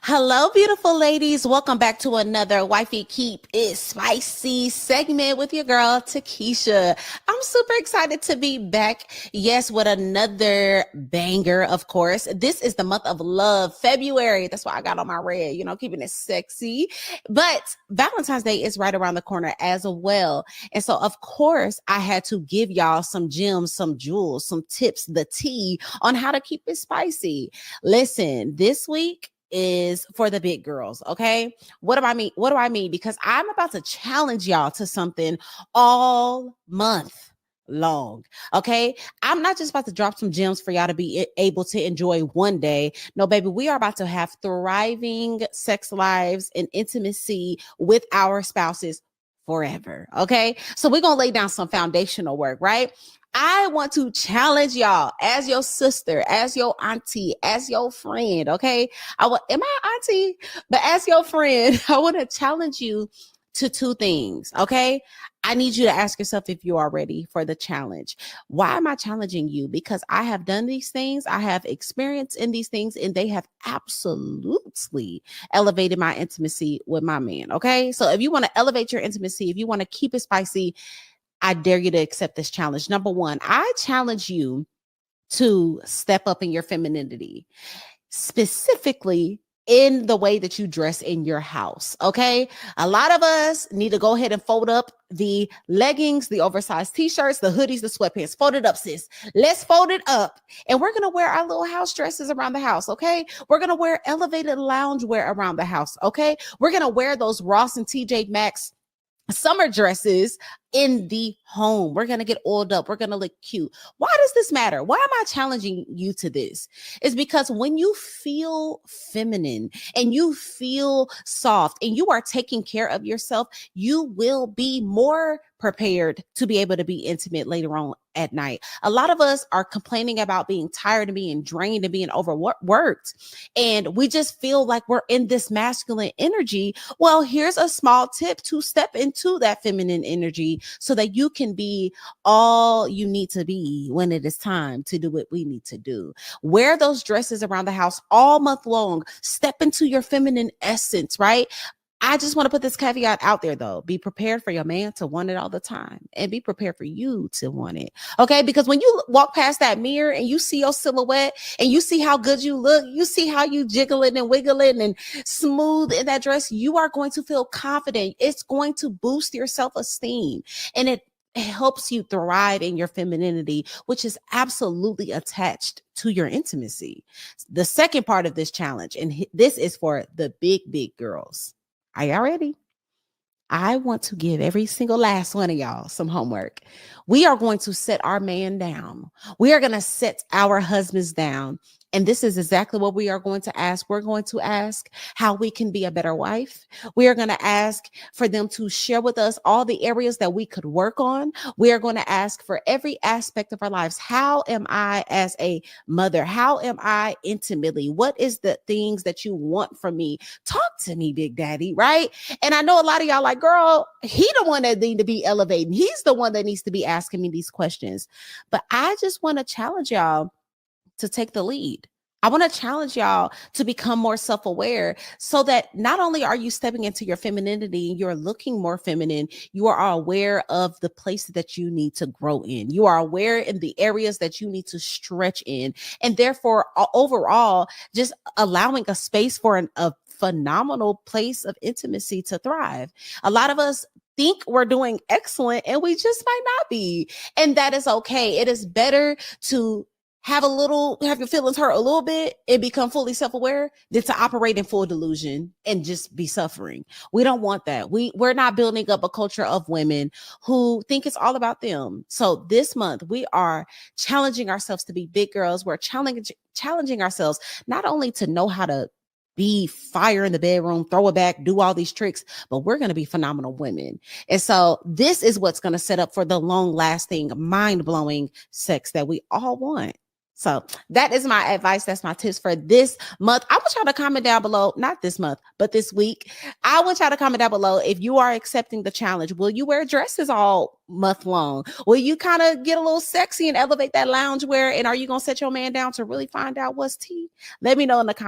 Hello, beautiful ladies. Welcome back to another Wifey Keep It Spicy segment with your girl, Takesha. I'm super excited to be back. Yes, with another banger, of course. This is the month of love, February. That's why I got on my red, keeping it sexy. But Valentine's Day is right around the corner as well. And so, of course, I had to give y'all some gems, some jewels, some tips, the tea on how to keep it spicy. Listen, this week is for the big girls. Okay. What do I mean? Because I'm about to challenge y'all to something all month long. Okay. I'm not just about to drop some gems for y'all to be able to enjoy one day. No, baby, we are about to have thriving sex lives and intimacy with our spouses forever. Okay. So we're going to lay down some foundational work, right? I want to challenge y'all as your sister, as your auntie, as your friend. Okay. Am I auntie? But as your friend, I want to challenge you to two things. Okay. I need you to ask yourself if you are ready for the challenge. Why am I challenging you? Because I have done these things. I have experience in these things, and they have absolutely elevated my intimacy with my man. Okay. So if you want to elevate your intimacy, if you want to keep it spicy, I dare you to accept this challenge. Number one, I challenge you to step up in your femininity, specifically in the way that you dress in your house. Okay. A lot of us need to go ahead and fold up the leggings, the oversized t-shirts, the hoodies, the sweatpants. Fold it up, sis. Let's fold it up. And we're going to wear our little house dresses around the house. Okay. We're going to wear elevated loungewear around the house. Okay. We're going to wear those Ross and TJ Maxx summer dresses in the home. We're going to get oiled up. We're going to look cute. Why does this matter? Why am I challenging you to this? It's because when you feel feminine and you feel soft and you are taking care of yourself, you will be more prepared to be able to be intimate later on at night. A lot of us are complaining about being tired and being drained and being overworked. And we just feel like we're in this masculine energy. Well, here's a small tip to step into that feminine energy so that you can be all you need to be when it is time to do what we need to do. Wear those dresses around the house all month long. Step into your feminine essence, right? I just want to put this caveat out there though. Be prepared for your man to want it all the time, and be prepared for you to want it. Okay. Because when you walk past that mirror and you see your silhouette and you see how good you look, you see how you jiggling and wiggling and smooth in that dress, you are going to feel confident. It's going to boost your self-esteem, and it helps you thrive in your femininity, which is absolutely attached to your intimacy. The second part of this challenge, and this is for the big girls. Are y'all ready? I want to give every single last one of y'all some homework. We are going to set our man down. We are going to set our husbands down. And this is exactly what we are going to ask. We're going to ask how we can be a better wife. We are going to ask for them to share with us all the areas that we could work on. We are going to ask for every aspect of our lives. How am I as a mother? How am I intimately? What is the things that you want from me? Talk to me, Big Daddy, right? And I know a lot of y'all like, girl, he the one that need to be elevating. He's the one that needs to be asking me these questions. But I just want to challenge y'all to take the lead. I want to challenge y'all to become more self-aware so that not only are you stepping into your femininity, you're looking more feminine, you are aware of the places that you need to grow in. You are aware in the areas that you need to stretch in. And therefore, overall, just allowing a space for a phenomenal place of intimacy to thrive. A lot of us think we're doing excellent and we just might not be. And that is okay. It is better to have your feelings hurt a little bit and become fully self-aware than to operate in full delusion and just be suffering. We don't want that. We're not building up a culture of women who think it's all about them. So this month we are challenging ourselves to be big girls. We're challenging ourselves not only to know how to be fire in the bedroom, throw it back, do all these tricks, but we're going to be phenomenal women. And so this is what's going to set up for the long lasting, mind blowing sex that we all want. So that is my advice. That's my tips for this month. I want y'all to comment down below, not this month, but this week. I want y'all to comment down below if you are accepting the challenge. Will you wear dresses all month long? Will you kind of get a little sexy and elevate that loungewear? And are you going to set your man down to really find out what's tea? Let me know in the comments.